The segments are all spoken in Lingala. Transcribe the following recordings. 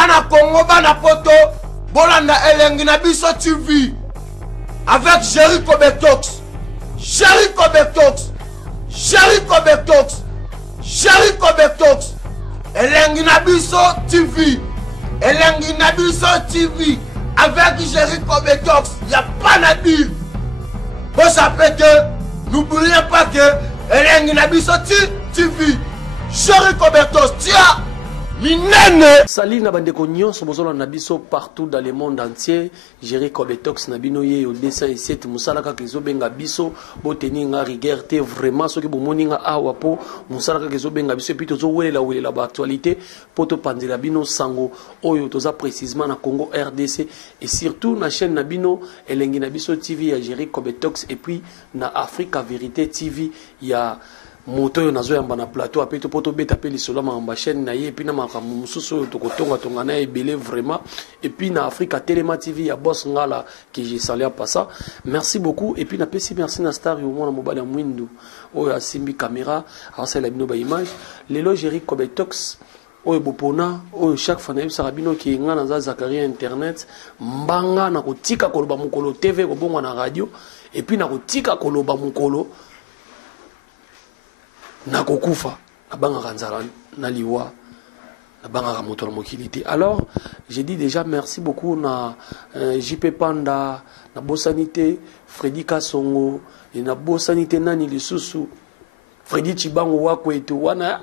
Bana Congo, Bana Poto, Bolanda Elengina Biso TV. Avec Jericho Betox. Jericho Betox. Jericho Betox. Jericho Betox. Elengina Biso TV. Elengina Biso TV. Avec Jericho Betox. Il n'y a pas à dire. Vous savez que, n'oubliez pas que Elengina Biso TV. Jericho Betox. Tiens. Salut na bandeko nyonso bozolo na biso partout dans le monde entier. Jericho Betox na bino ye au dessin et 7 musala ka kezo benga biso boteni nga rigueur te vraiment soki bomoni nga awa po musala ka kezo benga biso puis tozo welela ba actualité poto panzela bino sango oyo toza précisément na Congo RDC et surtout na chaîne na bino elengi na biso TV ya Jericho Betox et puis na Africa Vérité TV ya moto yo nazo yamba na plateau apeto poto beta pe lisolo ma chaîne na ye et puis na makambo mususu to kotonga tonga na ebele vraiment et puis na Africa Telema TV ya boss ngala que j'ai salé pas ça merci beaucoup et puis na pesi merci na star yo mona mobali mwindu oyo asimbi caméra asala bino ba image lelo Jericho Betox oyo bopona oyo chaque fois na yebisa bino ki nga na Zakaria internet mbanga na kotika koloba mukolo TV ko bonga na radio et puis na kotika koloba mukolo na kokufa na banga kanzala na liwa na banga moto na mokilité. Alors j'ai dit déjà merci beaucoup na JP Panda na Bosanité Freddy Kasongo et na Bosanité nani lisusu Freddy Chibango wakwetu wana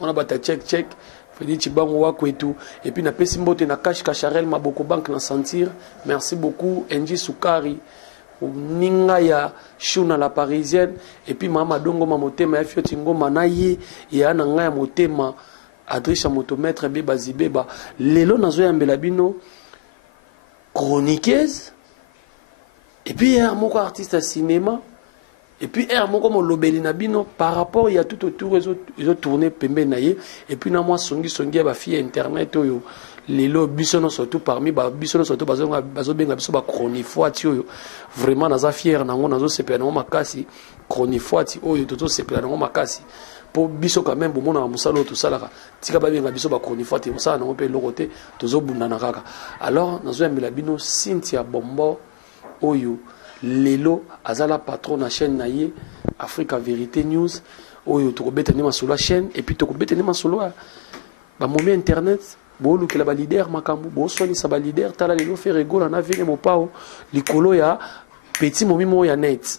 on bata check Freddy Chibango wakwetu et puis na pesimbote na Cash Kacharel Maboko Bank na sentir merci beaucoup Enji Sukari ninga ya shuna la parisienne et puis mama dongo mamotema ya fioti ngoma na ye ya na nga ya motema adresha motomètre beba zibeba lelo nazo ya mbela bino chroniqueuse et puis moko artiste à cinéma et puis moko mo lobeli na bino par rapport il y a tout autour ils ont tourné pembe na ye et puis na moi songi ba fille internet oyo lelo biso no surtout parmi ba biso no surtout bazo benga biso ba chronifoati oyo vraiment naza fier nango nazo sepela nango makasi chronifoati oyo toto sepela nango makasi po biso quand même bomona musalo to salaka tika ba benga biso ba chronifoati musala nango pe lokote tozo bundana kaka alors nazo yambela bino Cynthia Bombo oyo lelo azala patron na chaîne na ye Africa Vérité News oyo tokobeta ni masolo chaîne et puis tokobeta ni masolo ba momi internet bolu ke la ba leader makambu bo soni sa ba leader tala lelo fait rigola na vile mo pao likolo ya petit momi mo ya net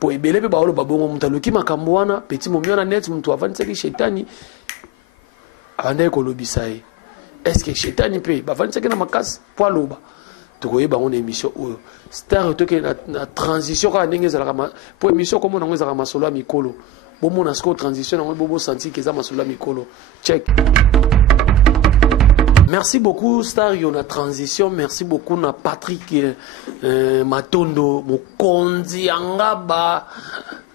po ebele pe ba olo babongo mutaluki makambu wana petit momi na net mtu avanisa ki shetani anda ko lobisa e est-ce que shetani pe ba avanisa ke na makasi po loba tokoye bango na émission oyo star to ke na transition ka ndenge za la po émission comme on ngeza masolo mikolo bo mona sko transition na bo senti ke za masolo mikolo check. Merci beaucoup Star Yona Transition, merci beaucoup na Patrick Matondo, Mokonzi Angaba,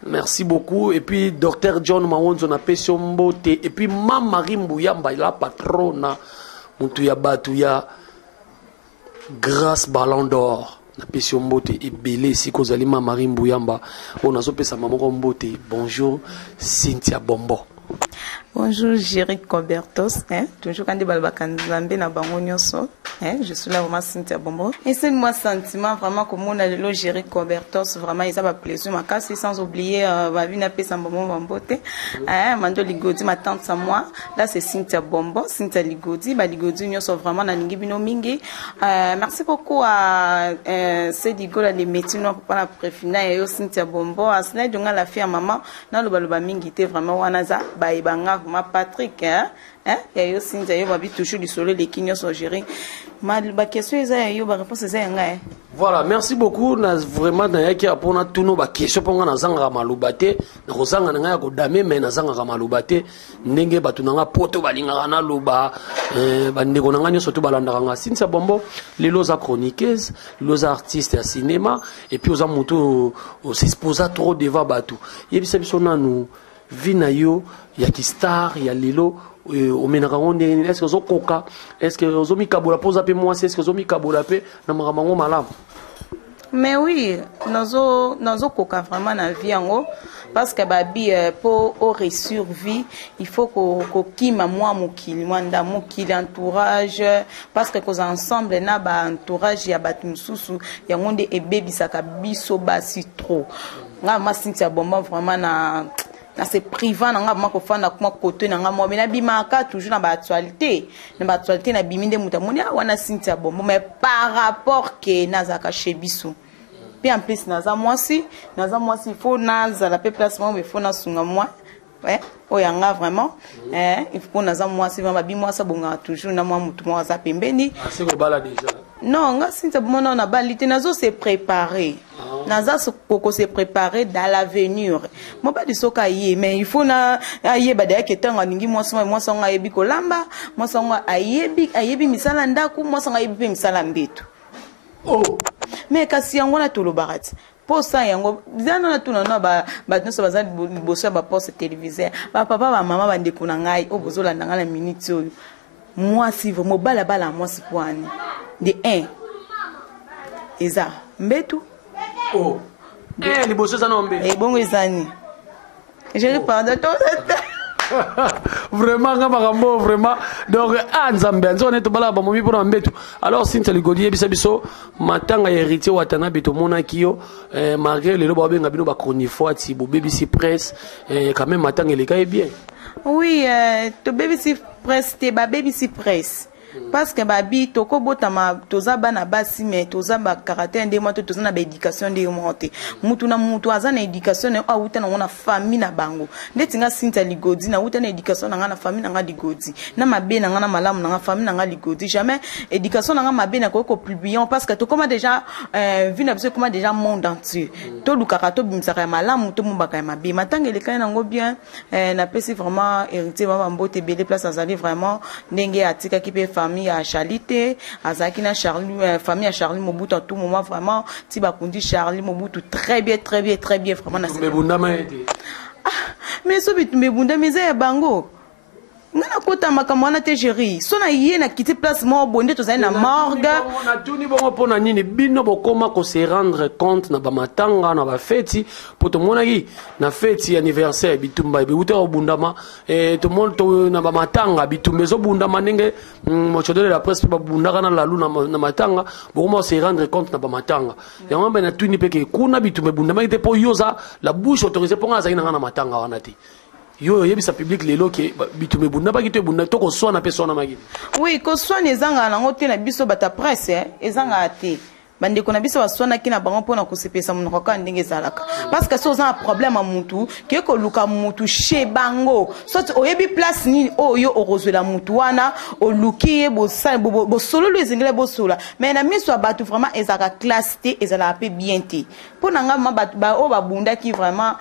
merci beaucoup et puis Dr John Mawonzo na Pesombote et puis Mama Marie Mbouyamba la patrona Mutuya Batuya grâce Ballon d'Or na Pesombote et belé si kozali Mama Marie Mbouyamba on a zopesa Maman Mbote. Bonjour Cynthia Bombo. Bonjour Jericho Betox, toujours quand je na bango nyonso, je suis là vraiment Cynthia Bombo. Et c'est moi sentiment vraiment comme on a le Jericho Betox, vraiment ils ont plaisir ma casse sans oublier va venir appeler sa maman Bombote, Mando Ligodi ma tante à moi, là c'est Cynthia Bombo, Cynthia Ligodi, ba Ligodi nyonso vraiment na ningi bino mingi. Merci beaucoup à Cédigo là les métiers non pour la préfina et Cynthia Bombo, à cela donc la fille à maman, na lo baloba mingi te vraiment wanaza ba ibanga ma Patrick et yo Cynthia yo babi toujours du soleil les kinyos sont gérés ma question eza yo ba réponse eza nga voilà merci beaucoup na vraiment na yaki apona tuno ba question ponga na zanga malubate na kozanga na nga ko dame mais na zanga malubate ndenge batu na nga poto balinga na loba bande ko na nga nyoso to balanda nga Cynthia Bombo lelo za chroniqueuse lelo za artiste ya cinéma et puis oza moto s'exposa trop devant batu yebisa biso nanu vina yo ya ki star ya lelo o menaka ngonde est-ce que zo koka est-ce que zo mikabola poza pe moi est-ce que zo mikabola pe na mamango malamu Mais oui, nous coca vraiment na vie yango parce que babi pour réussir vie, il faut qu'on kima moi mokili mwanda mokili entourage parce que cause ensemble na ba entourage ya batu mususu yango nde ebebisaka biso basi trop. Nga masintia bomba vraiment na se privant nga ma ko fanda kuma côté nga mo bina bimaka toujours na ba actualité na biminde mutamoni wana Cynthia bombo mais par rapport que nazaka chebiso puis en plus naza moi si il faut naza la place moi il faut na sunga moi ouais oyanga vraiment il faut naza moi si vraiment bimwa sa bonga toujours na moi mutu moi za pembeni c'est ko bala déjà non nga Cynthia bombo na balité nazo se préparer naza koko se préparer dans l'avenir mo ba disoka yé mais il faut na yé ba de ketanga ningi moi songa yebi kolamba moi songa ayebi misala ndaku moi songa yebi misala mbetu oh mais kasi yango na tolo barati pour ça yango zana na tuna na ba nyonso baza liboso ba poste téléviseur ba papa ba mama ba ndeko na ngai o bozola ndanga na minute oyo moi si vraiment bala moi si poani de 1 eza mbetu oh liboso za nombe bongo ezani je pardon tout vraiment nga makambo vraiment donc nzambe nzone to bala ba momi pona mbetu alors Cynthia Ligodi yebisa biso matanga ya héritier watana beto monaki yo malgré lelo ba benga bino ba chroniqueur ti bo BBC Presse quand même matanga eleka bien oui to BBC Presse te ba BBC Presse parce que babi toko botama toza bana basi mais toza ba caractère ndé mo toza na ba éducation ndé monté mutu na mutu aza na éducation na awuta na famille na bango ndetinga Cynthia Ligodi na wuta na éducation na famille na Ligodi na mabe na malamu na famille na Ligodi jamais éducation na mabe na ko publier parce que to comme déjà vu na biso comme déjà monde entier to lukaka to bimsaka malamu to mumbaka ya mabe matanga le kana ngo bien na pesi vraiment héritier ba mbote belé place azali vraiment ndenge atika ki pe famille à Charlie azaki na Charlie famille à Charlie Mobutu à tout moment vraiment ti bakundi Charlie Mobutu très bien vraiment na mais so bitumbe bunda mais bango ngana kota makamwana te géri sona yé na quitter place mo bonde to na morgue na tuni bongo pona nini bino bokoma ko se rendre compte na ba matanga na ba feti poto mona ki na feti anniversaire bitumba be uta obundama to mon to na ba matanga bitumbe zo bundama ndenge mo chodole la presse ba bundaka na lalu na matanga bokoma se rendre compte na ba matanga yango be na tuni peke kuna bitumbe bundama ite po yoza la bouche autorisée ponga za ina na matanga wana te yo yebisa public lelo ke bitume bunda ba kito bunda to ko sona pe sona magi oui ko sona ezanga na ngote na biso bata presse ezanga ate bande ko na biso wasona kina bango pona ko sepesa munoko ka ndenge zalaka parce que so za problème a mutu ke ko luka mutu chez bango so oyebi place ni oyo orozela mutu wana o luki bo solo le zingile bo sola mais na miso batu vraiment ezaka classe te ezala pe bien te pona nga ma batu ba o ba bunda ki vraiment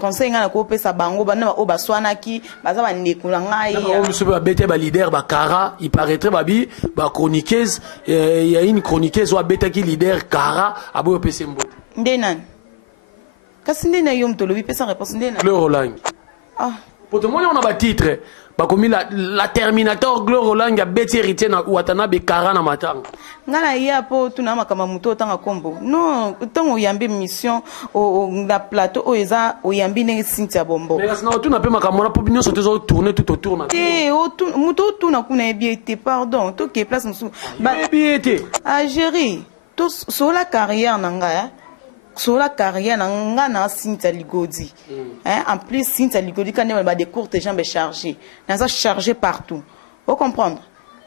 conseil nga na ko pesa bango bana o ba swana ki baza ba ndeko na ngai o musu ba bete ba leader ba kara il paraîtrait babi ba chroniqueuse il y a une chroniqueuse wa beta ki leader kara abo pese mbote ndenan kasi ndena yo mtolo bi pesa réponse ndena le Roland pour tout le monde on a ba titre ba komi la Terminator Gloire Roland ya beti héritier na Watanabe kara na matanga ngala ya po tuna makama muto tanga kombo non tango yambi mission na plateau o eza o yambi ne Cynthia bombo mais na tuna pe makama na popinion so tezo tourner tout autour na muto tuna kuna biete pardon to ke place musu ba biete a gérer to sur la carrière nanga sur la carrière nanga na Cynthia Ligodi en plus Cynthia Ligodi quand même des courtes jambes chargées na chargé partout faut comprendre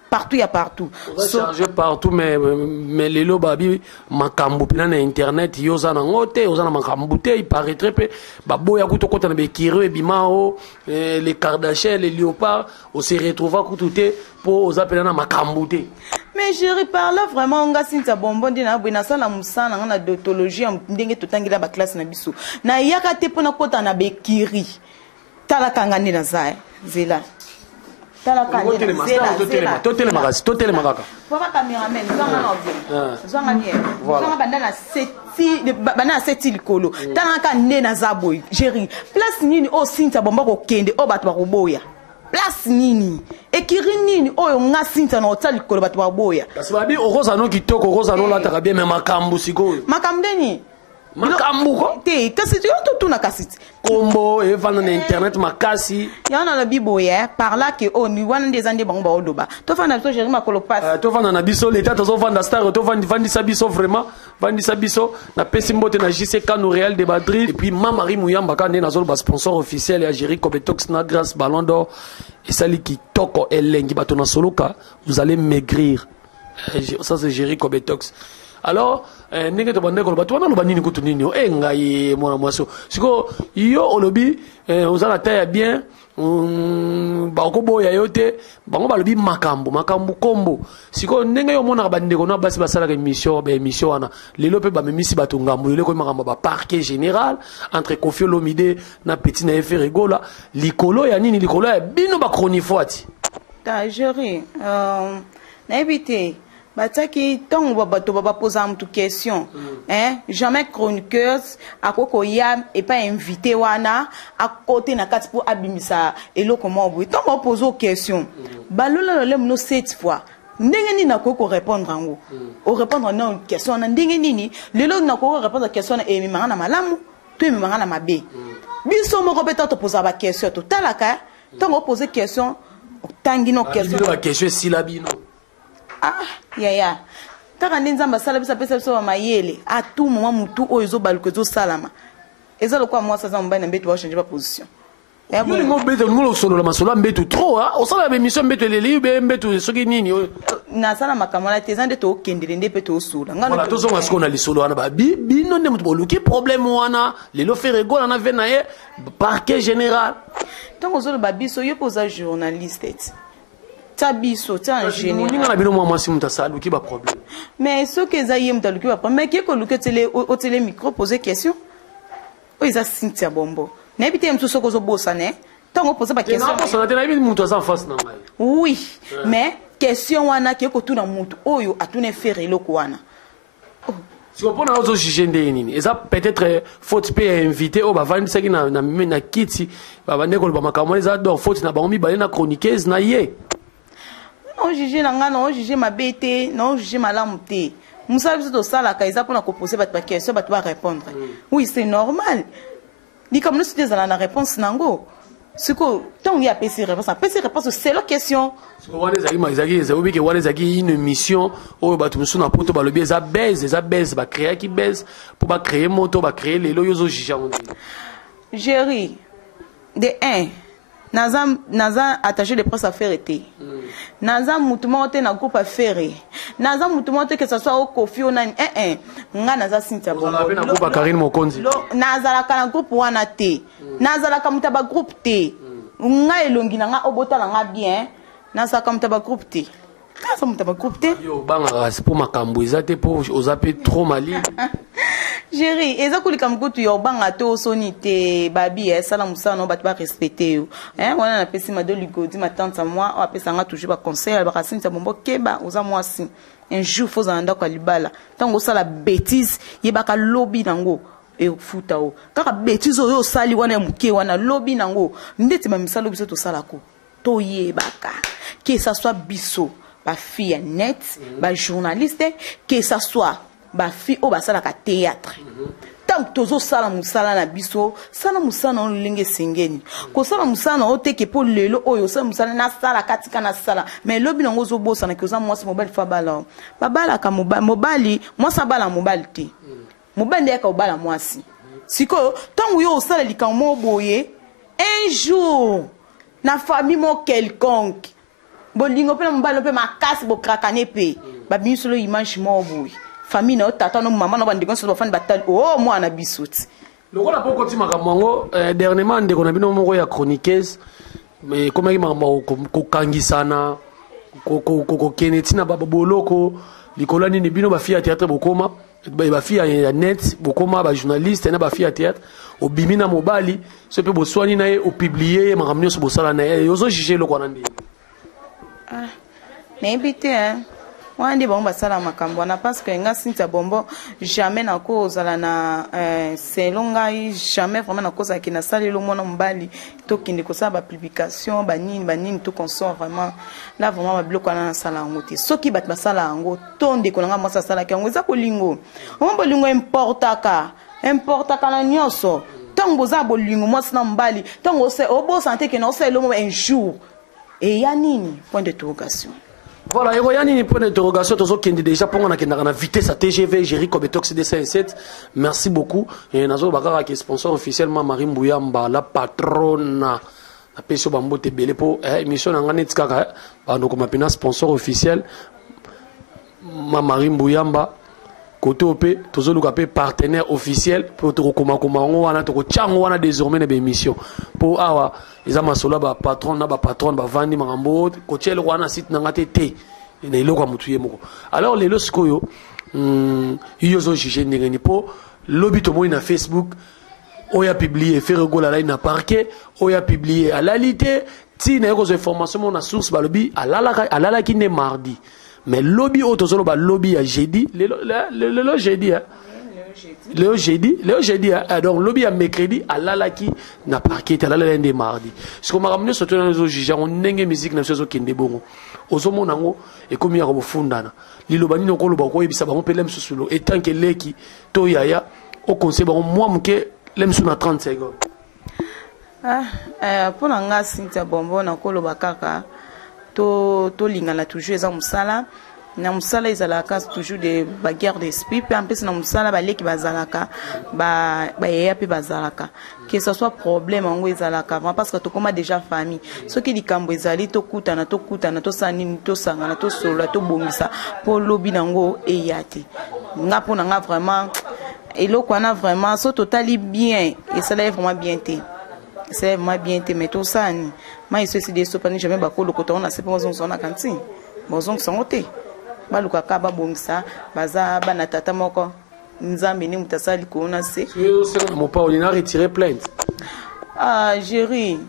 partout il y a partout chargé partout mais les lo babi makambu pina na internet yoza na ngote yoza na makambu te il paraîtrait pe baboya kuto kota na bekiro ebimao les Kardashian les léopards on se retrouva kututé pour aux appeler na makambu te mais je parle vraiment nga Cynthia bombo ndina bwina sala musana na d'autologie ndenge totangila ba classe na biso na yaka te pona kota na bekiri tala kangani na zae zela tala kangani zela totele magaka papa cameraman zanga na obie zanga nie zanga bana seti likolo tala kangani na zaboy géri place nini o Cynthia bombo ko kende o bato ba koboya place nini ekiri nini oyo nga Cynthia na otali kolo bato baboya kasi babi okozano kitoko okozano lataka bien mais makambo sikoyo makambo ndeni makambo ko te kasi tu to tuna kasi kombo evana na internet makasi yana la biboya par là que on ni wana des ande bango ba oloba to fana to Jerry makolo passe to fana na biso l'état to vanda star to vandi sabiso vraiment vandi sabiso na pesi mbote na JC Kano Real de Madrid et puis Mamari Muyamba quand na zolo ba sponsor officiel ya Jerry Kobetox na grâce Ballon d'Or et sali kitoko elengi bato na soloka vous allez maigrir ça c'est Jerry Kobetox. Alors ndenge to bande ko bato wana lo banini kutu nini o ngai mwana mwaso siko yo olobi ozala taille bien ba ko boya yote bango balobi makambo kombo siko ndenge yo mona bande ko na basi basala ka émission wana lelo pe ba memisi bato ngambo lelo ko makambo ba parquet général entre Koffi Olomide na Petit na Efe Regola likolo ya nini likolo ya bino ba chronifoati ta Jerry na éviter bataki tongo bato baba posa mutu question jamais chroniqueuse akoko yam et pas invité wana à côté na kati pour abimisa eloko mobo tongo poso question balola le no 7 fois ndenge nini nakoko répondre ngo o répondre non question na ndenge nini lelo nakoko répondre question na emimanga na malamu to emimanga na mabe biso moko beta to posa ba question to talaka tongo poser question tangi no question ba question silabino ya taka nzamba sala bisa pesa biso mayele a tout moment mutu oyo baluko zo salama eza lokwa moi ça zamba na mbeto ba changer ba position ya bon ngo beto ngo solo la masolo mbeto trop o sala ba émission mbeto leli be mbeto soki nini na sala makamala tezande to kendele nde peto solo ngana to so ngasko na lisolo wana ba bino nde mutu boluki problème wana lelo faire gola na vena ye parquet général tango zo ba biso yo posa journaliste tabiso ta en général ninga na bino moi si mutasala ki ba problème mais ce que za yem taluki ba problème mais qui ko luke télé au télé micro poser question o isa Cynthia bombo na ebité mtu soko zo bossa ne tango poser ba question na posa na mutu za face na ngai oui mais question wana ki ko tuna mutu oyo atune faire eloko wana si on pona ozo juger nini eza peut-être faute pe invité o ba vandi saki na kiti ba bande ko ba makambo eza donc faute na ba mi ba na chroniqueuse na ye non juger na nga non juger ma bête non juger malamu te musa biso to sala ka eza pona ko poser ba question ba to répondre oui c'est normal ni comme nous c'était dans la réponse nango siko tant il y a PC réponse c'est la question siko wana ezaki obike wana ezaki une mission oyo bato musu na poto balobi eza baise ba créer qui baise pour ba créer moto ba créer lelo yozo juger on Jerry de 1 naza attaché de presse affaire été naza mutumo te na groupe affaire naza mutumo te que ça soit au Koffi onani nga naza Cynthia bombo na groupe Karine Mokonzi naza la kana groupe wana te naza la kamuta ba groupe te nga elongi na nga obotala nga bien naza kamuta ba groupe te kaza muta ba groupe te yo banga pour makambo ezate pour ozape trop mali Jerry eza kulika mkutu yo banga to soni te babi sala musana ba ba respecter yo wana na pesi mado ligodi ma tante à moi on pesa nga toujours ba conseil ba Cynthia bombo keba oza mwasi un jour faut anda kwa libala tango sala bêtise yebaka lobby nango e futa o kaka bêtise oyo sali wana muke wana lobby nango ndeti ba misalo biso to sala ko to yebaka que ça soit biso ba fille net ba journaliste que ça soit ba fille o basala ka théâtre tant tozo sala musala na biso sala musala on linge sengeni ko sala musala o teke po lelo oyo sala musala na sala katika na sala mais lobi nango zo bosa na koza mwasi mobali fa bala babala ka mobali mwasa bala mobali te mobali ya ka obala mwasi siko tant yo sala likamo boye un jour na famille mo quelconque bolingo pe mobali pe makasi bo krakane pe ba biso image mo boye famille na tata no maman no bandeko so bafani batali oh mwana bisuti lokola poko ti makambo dernièrement ndeko na bino moko ya chroniqueuse mais comme il m'a ko kangisana ko keneti na baba boloko likola nini bino ba fille ya théâtre bokoma ba fille ya net bokoma ba journaliste na ba fille ya théâtre obimi na mobali so pe boswani na ye o publier makambo so bosala na ye yozo juger lokwa na ndi mais bité wana nde bango basala makambo wana parce que nga Cynthia Bombo jamais nakozala na selon ngai jamais vraiment nakozalaki nasaleli mwana mobali tokende kosala bapublication banini to consort vraiment là vraiment babiloko wana nasala yango te soki bato basala yango to ndeko na nga mwasi asalaki yango eza kolingo omo bolingo importaka na nyonso ntango boza bolingo mwasi na mobali ntango obosante ke na osala eloko un jour et ya nini point d'interrogation. Voilà, il y a une point d'interrogation, qui est déjà pour la vitesse à TGV, Jerry Kobetox DC7. Merci beaucoup. Et Nazo Bakara qui est sponsor officiellement Marie Mbouyamba, la patronne. La PSO Bambo Tebele pour émission Nanganet Kaka. Donc, on m'a sponsor officiel. Marie Mbouyamba. Côté OP, toujours le partenaire officiel pour te recommander désormais des émissions. Pour awa, ils ont masolo ba patron na ba vandi marambo, côté le roi site nangate te. Il est là comme tuer moko. Alors les loskoyo, ils ont jugé n'engagé pas. Lobby to moi na Facebook, oya publié, faire rigolo là na parquet, oya publié à la lité, ti na yoko information na source ba lobby à la qui ne mardi. Mais lobby auto solo ba lobby à jeudi le jeudi hein le jeudi hein donc lobby à mercredi à lalaki na parquet à la lundi mardi ce qu'on m'a ramené surtout dans les juges on nenge musique na chose kende bongo ozomo nango et comme ya ko fundana lilobani no ko loba ko yebisa ba mpelem susulo et tant que leki to yaya au conseil ba moi mke lem sous na 30 secondes pour nga Cynthia Bombo na ko loba kaka to lingala toujours eza musala na musala ezalaka toujours de baguerre d'esprit pe en plus na musala baleki bazalaka ba yeya pe bazalaka que ce soit problème ngo ezalaka parce que to koma déjà famille soki likambo ezali to kutana to sanini to sangana to solo to bongisa po lobi nango eyate nga pona nga vraiment eloko wana vraiment so totali bien et ça là vraiment bien té c'est vraiment bien té mais tout ça ni mais ceci des sopani jamais ba ko lokota on a c'est pas on a cantine bozong sangote baluka ka ba bongisa baza bana tata moko nzambe ni mutasali ko na se mon pas on a retiré plainte Jerry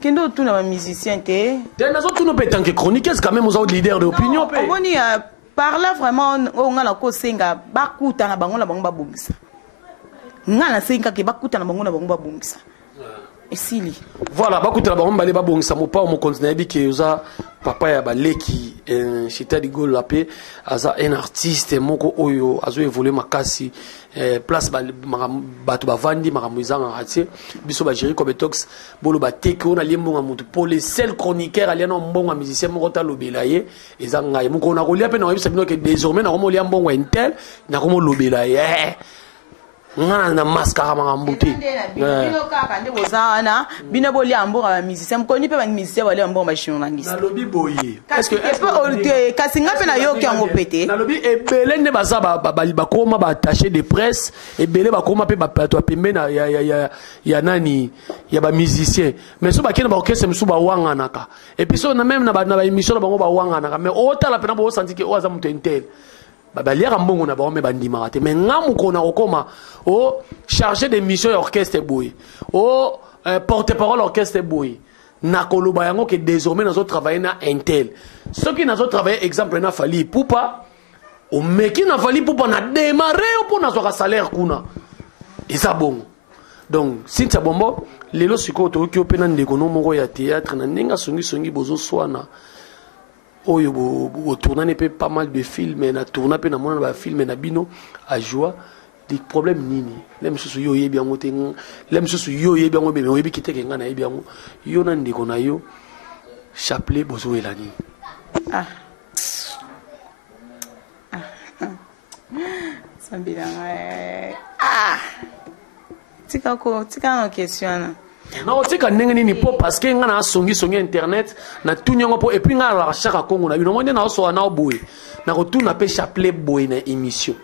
kendo tout na ba musicien té nazo tout no pe tant que chroniqueuse quand même aux autres leaders d'opinion pe on y a parla vraiment on a la ko senga bakuta na bango ba bongisa ngana senga ke bakuta na bango ba bongisa. Voilà, bakuta ba mbale ba bongisa mopa mo continue bi ke uza papa ya baleki chita di gol lapé aza un artiste moko oyo azo évoluer makasi place batu bavandi makamuzanga hatie biso ba Jerry Kobetox bolo ba teke on a liembonga mutu pour les seuls chroniqueurs aliana mbonga musicien moko ta lobela ye ezanga ye moko na kolia pe na yebisa bino ke désormais na komo lia mbonga intel na komo lobela ye ngana na mascara mangambuti bino kaka nde bozana bino boli amboka ba musicien koni pe ba musicien wale amboka ba journaliste na lobi boye est-ce que kasi nga pe na yoki yango pété na lobi ebele ne baza ba koma ba attaché de presse ebele ba koma pe ba plateau pembe na ya nani ya ba musicien mais so ba kena ba orchestre musu ba wanga naka et puis so na même na ba émission na bango ba wanga naka mais otala pe na bo senti ke o aza mutu intel baliaka mbongo na bango me bandimaka te mais ngamu kona okoma o chargé de mission ya orchestre boy o porte-parole orchestre boy na koloba yango que désormais nazo travailler na intel soki nazo travailler exemple na Fally Ipupa o meki na Fally Ipupa na démarrer pour na zoka salaire kuna eza bongo donc Cynthia Bombo lelo siko to ki opena ndeko no moko ya théâtre na ninga songi bozo swana oyo bo tourner pas mal de films na tourner pe na mona ba film na bino a joie des problèmes nini lem susu yo yebi yango te lem susu yo yebi yango be yebi kiteke ngana yebi yango yo na ndeko na yo chapelet bozo elani sambila tika no question non tika ndenge nini po parce que ngana songi internet na tunyongo po et puis ngala la chaka kongo na bino monde na so na boye na ko tuna pe chapelet boye na émission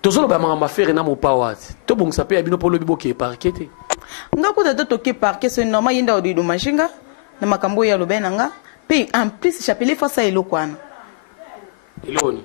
tozolo ba mama faire na mo pawat to bongisa pe ya bino po lobi boke parquet nga ko da to ke parquet c'est normal yenda odi do machinga na makambo ya lobena nga pe en plus chapelet fa sa elokwana eloni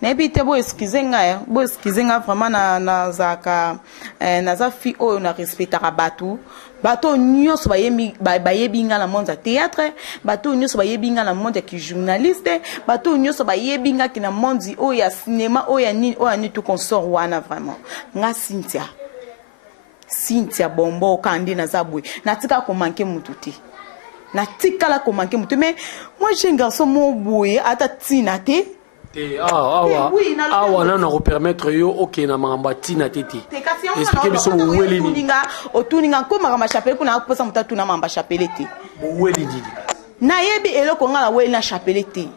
nayebi te bo excuse nga vraiment na zaka na za fi oyo na respectaka bato nyonso bayebi nga na monde ya théâtre, bato nyonso bayebi nga na monde ya journaliste, bato nyonso bayebi nga ki na monde oyo ya cinéma oyo ya nini tout consort wana vraiment nga Cynthia Bombo kandi na zabwe natika ko manquer mutu te natikala ko manquer mutu mais moi j'ai un garçon mo boye ata tina te awa na ko permettre yo OK na mamba tina te te expliquer biso weli ni otuninga ko mama chapelle kuna ko posa mutatu na mamba chapelle te weli ni na yebi eloko nga na weli na chapelle te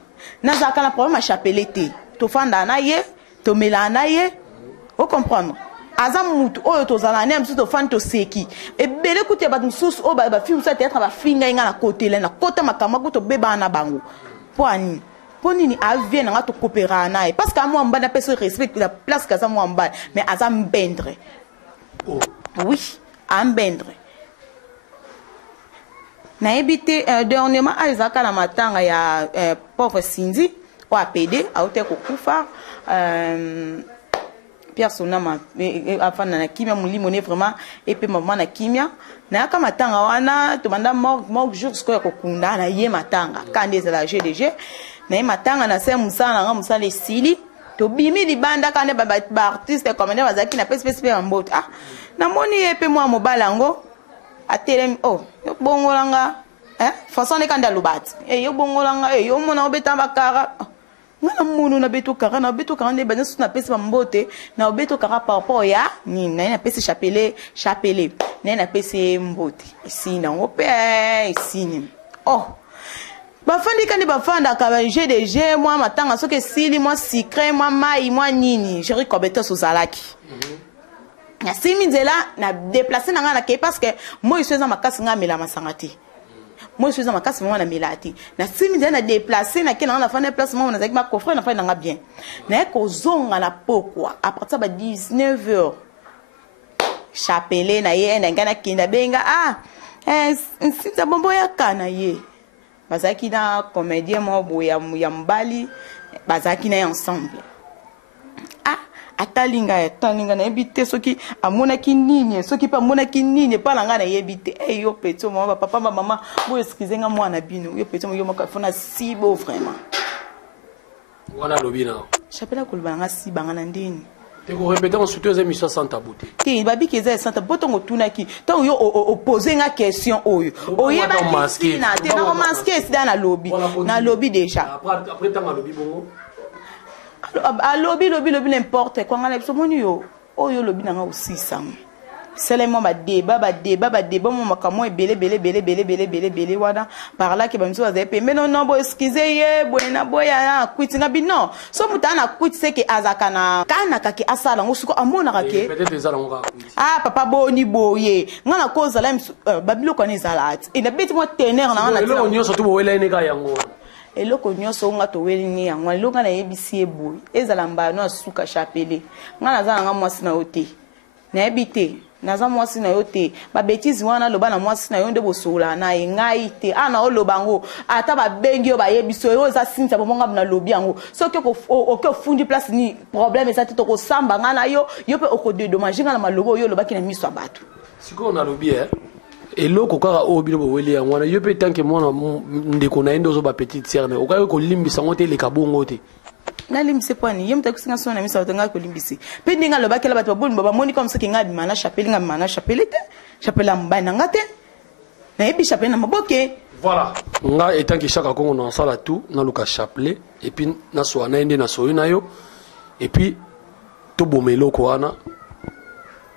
na zaka na problème chapelle te to fanda na ye to mela na ye o comprendre azam mutu oyo tozala na msuto fan to seki ebele kuti ba msusu o ba film sa théâtre ba finga inga na côté là na kota makama ko to beba na bango poani ponini avien nga to coopérer na e parce que moi mbana pese respect la place kaza moi mba mais azam bendre oui am bendre na ebité dernièrement azaka na matanga ya pauvre Cindy o APD a ote ko kufa Pierre Sonama afana na kimia mulimo ne vraiment et puis maman na kimia na kama matanga wana to manda mok jours ko kokunda na ye matanga kande za la GDG na ye matanga na se musana nga musale sili to bimi libanda kande ba artiste comme ne bazaki na pespesi pe mboto na moni ye pe moi mobala ngo atelem yo bongolanga façon ne kanda lubat yo bongolanga yo mona obeta bakara ngana munu na beto kara ne bana suna pesa mbote na obeto kara par rapport ya ni na pesa chapele na pesa mbote ici na ope ici ni bafandi kandi bafanda ka ba GDG moi matanga soke sili moi secret moi mai moi nini Jerry Cobertos ozalaki na simi nzela na déplacer na ngana ke parce que moi iso za makasi nga mela masangati moi je suis dans ma casse moi na milati na simi na déplacer na kena na fana place moi na zaki ma coffre na fana nga bien na ko zonga na pokwa à partir de 19h chapelle na ye na ngana kinda benga Cynthia Bombo ya kana ye bazaki na comédien mo boya ya mbali bazaki na ensemble atalinga na ebite soki amona kinini soki pa mona kinini pa langa na ebite yo petit mo papa maman bo excuse nga mwana bino yo petit mo yo makafona si beau vraiment wana lobina chapela ko lubanga si banga na ndini te ko répéter en surtout les émissions sans tabou te babi keza sans tabou to ngotunaki to yo poser nga question oyo oyeba masqué na te na masqué c'est dans la lobby déjà après tant la lobby bongo lobby n'importe quoi ngala biso moni yo oyo lobby nanga aussi sam seulement ba débat mon makamo belé wana par là que ba miso azepe mais non bo excusez ye boyena boya quit na bino so mutana quit c'est que azakana kana kaki asala ngosuko amona kake peut-être ezala ngaka papa boni boye ngana cause la babilo kone zalat ina beti mo teneur na ngana lo nyo surtout bo wela neka yango eloko nyonso nga to weli ni yango eloko na yebisi eboy ezala mbano asuka chapele nga naza nga mwasi na yote na yebite naza mwasi na yote ba bêtise wana loba na mwasi na yo nde bosola na ngai te ana olobango ata ba bengi yo ba yebiso yo za Cynthia Bombo nga na lobi yango soki ko fundi place ni problème eza te to ko samba nga na yo pe oko dédommager nga na malobo yo loba ki na miso abatu siko na lobi eloko kaka o bino boweli yango wana yo pe tanke mwana ndeko na endo zo ba petite sœur ne okayo ko limbisa ngote le kabongo te na limbise pani yem ta kusinga sona misa otanga ko limbisi pe ndinga loba kela bato baboni baba moni comme ça ki nga bimana chapelle nga bimana chapelle te chapelle mbana ngate na yebi chapelle na maboke voilà nga etanke chaka kongo na sala tout na luka chapelet et puis na so na ende na so na yo et puis to bomeloko wana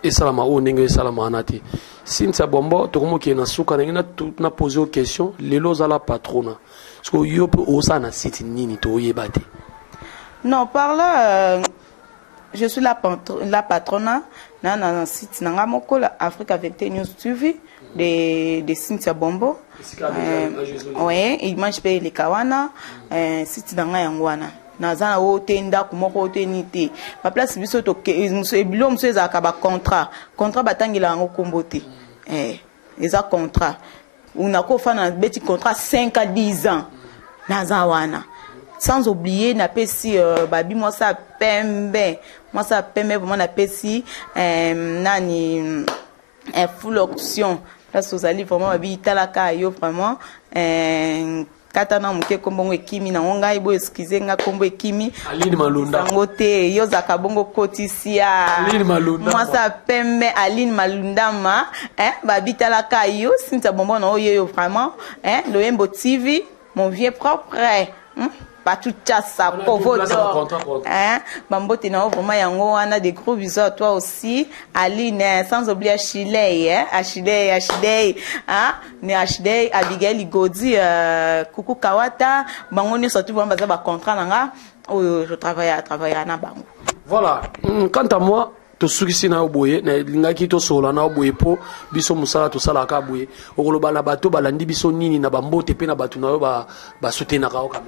esalama o ndenge esalama wana te Cynthia Bombo tokomoki na suka na poser aux questions lelo zala patrona parce que yo pe osa na site nini to yeba te non par là je suis la patrona na site nanga moko la Africa Vérité News TV de Cynthia Bombo ouais il mange pe les kawana site nanga yangwana nazana wote ndako moko wote nite ba place biso to ebilo mso ezaka ba contrat batangila yango kombote eza contrat unako fana beti contrat 5 à 10 ans naza wana sans oublier na pesi babi moi ça pembe vraiment na pesi nani full option parce que vous vraiment babi talaka yo vraiment katana muke kombongo ekimi na ngai bo excuse nga kombo ekimi Aline Malunda ngote yo zaka bongo kotisia Aline Malunda moi ça pembe Aline Malunda ma babi talaka yo sinta bombo na yo vraiment Loembo TV mon vieux propre pas tout ça pour Bambote na vraiment yango wana des gros bisous à toi aussi Aline sans oublier Achille Achille Abigail Godi Coucou Kawata bango ni surtout vraiment baza ba contrat nanga je travaille na bango. Voilà, quant à moi to sukisi na oboye na lingaki to sola na oboye po biso musala to sala ka boye okoloba na bato balandi biso nini na bambote pe na bato na yo ba soutenir ka quand même.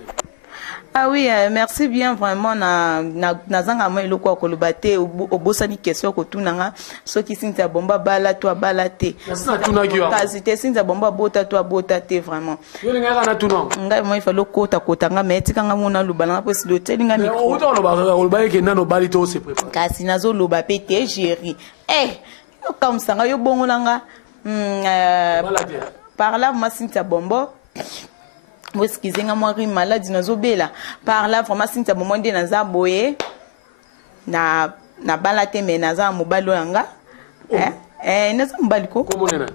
Ah oui, merci bien vraiment na zanga mo eloko kolobate obosani question ko tunanga soki sinta bomba bala to balate. Na tunaki yo. Kasi te sinta bomba bota to bota te vraiment. Yo linga na tunanga. Ngai mo ifalo kota nga metika nga mona lubana po silo te linga micro. O to loba ke nano bali to se prépare. Kasi nazo loba pe te géri. Yo comme ça yo bongo nanga par là ma sinta bomba excusez moi ri malade nazobela par là vraiment sinta bomba nde naza boye na balate me naza mobalo yanga naza mobali ko komonena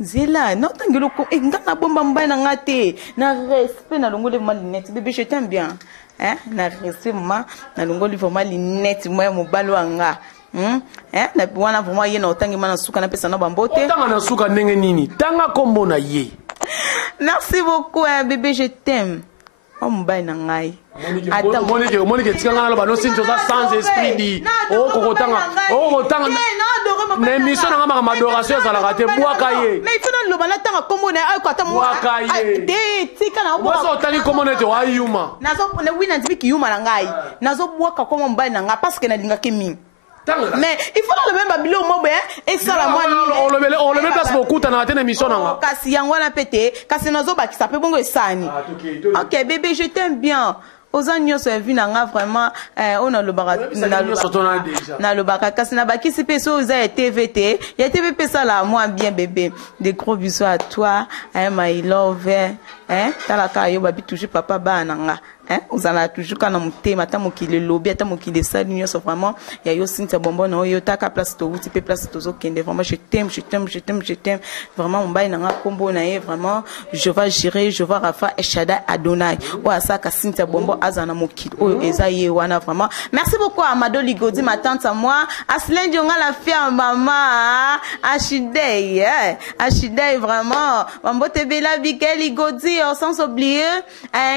zela non tangelo ko ngana bomba mbana ngate na respect na longole malinette bébé je t'aime bien na respect ma na longole vraiment linette moi mobalo yanga na wana vraiment ye na otangi mana suka na pesa na bambote otanga na suka ndenge nini tanga kombo na ye. Merci beaucoup bébé je t'aime. Oh mbai na ngai. Monique tika ngala ba no sinto za sans esprit di. Kokotanga. Na émission na ngama adoration za la raté boaka ye. Mais il faut na loba na tanga kombo na ay ko ata mo. Boaka ye. De tika na boaka. Moi so tani kombo na te wa yuma. Nazo na wina nzibiki yuma na ngai. Nazo boaka kombo mbai na nga parce que na linga kemi. Mais il faut le même babilo mobe et ça la moi on le met place beaucoup dans la émission nanga kasi yango na pété kasi nazo bakisa pe bongo esani. OK bébé je t'aime bien aux agneaux se vu nanga vraiment on a le barat na le barat kasi na bakisi pe so za TVT ya TVP ça la moi bien bébé des gros bisous à toi my love talaka yo babi toujours papa ba nanga vous en avez toujours quand on t'aime, attends qu'il est lobby, attends qu'il est sale, c'est vraiment il y a yo sinta bonbon, non yo taka place to, tu peux place to zo kende vraiment je t'aime vraiment on baille nanga combo na vraiment je vais gérer, je vais Rafa Eshada Adonai ou à ça ka sinta bonbon azana mokil o ezaye wana vraiment merci beaucoup à Amado Ligodi ma tante à moi Aslen Dionga la fille à maman Ashidei vraiment Mambote Bella Bigel Ligodi sans oublier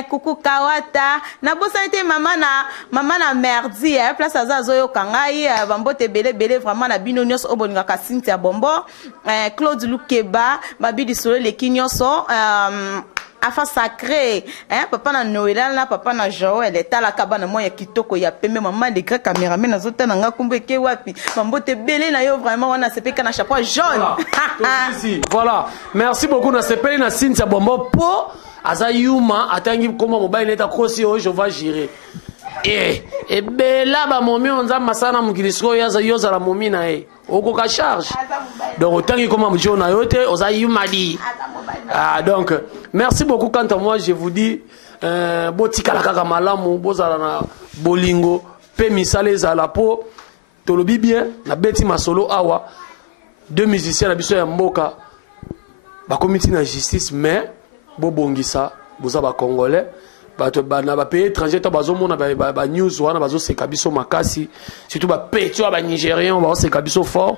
coucou Kawata na bosante mama na merdi place azazo yo kangai bambote belé vraiment na bino nyos oboninga ka Cynthia bombo Claude Lukeba babi di solo le kinyoso afa sacré papa na Noël na papa na Joël etala kabana moya kitoko ya pembe maman de grand cameraman azota na ngakumbe ke wapi bambote belé na yo vraiment wana sepeka na chapeau jaune voilà merci beaucoup na sepeli na Cynthia bombo po aza yuma atangi koma mobile neta kosi o je vais gérer et bela ba momi onza masana mukilisko yaza yoza la momi na oko ka charge donc otangi koma mjo na yote oza yuma di donc merci beaucoup quant à moi je vous dis botikala kaka malamu bozala na bolingo pe misale za la po tolobi bien na beti masolo awa deux musiciens na biso ya mboka ba comité na justice mais bobongisa boza ba congolais bato na ba pays étranger to bazomona ba news wana bazoseka biso makasi surtout ba petio ba nigériens bazoseka biso fort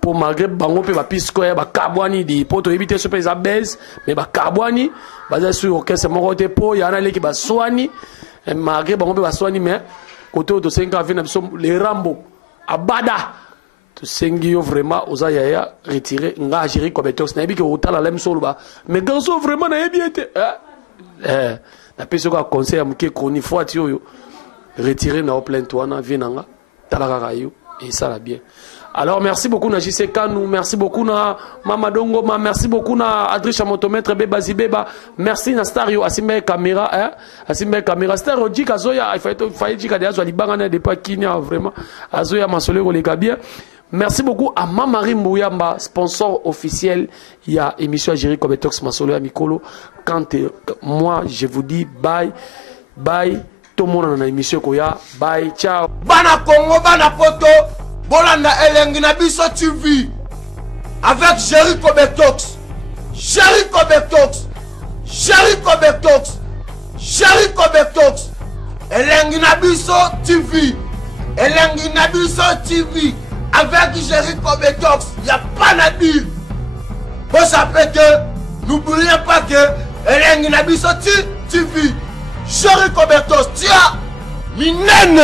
pour malgré bango pe ba pisco ya ba kabwani di poto ebite so pe za base mais ba kabwani baza sur orchestre moko te po ya na leki ba swani malgré bango pe ba swani mais côté de 5 ans na biso les rambo abada to sengi yo vraiment oza yaya retirer nga gérer comme tox na biki otala lem solo ba mais garçon vraiment na yebiete na peso ka conseil ya muke chronique fois ti yo retirer na plainte wana vinanga talaka kayo et ça la bien Alors merci beaucoup na JC Kanou, merci beaucoup na Mama Dongoma, merci beaucoup na Adrisha Motomètre Beba Zibeba, merci na Stario Asimbe Caméra, hein, Asimbe Caméra Stario Djika Zoya, il fallait Djika de Azwa Libangana de pas Kinya vraiment, Azoya Masolero les bien. Merci beaucoup à Mamari Mouyamba, sponsor officiel. Il y a émission Jerry Kobetox Masolo Mikolo. Quand moi je vous dis bye, bye. Tout le monde dans l'émission Koya. Bye, ciao. Bana Congo, Bana Poto, Bolanda Elengina Biso TV. Avec Jerry Kobetox. Jerry Kobetox. Jerry Kobetox. Jerry Kobetox. Elengina Biso TV. Elengina Biso TV. Avec Jerry Kobetox, il n'y a pas à dire. Vous savez que, n'oubliez pas que Elengina Biso TV, Jerry Kobetox, tiens, minene.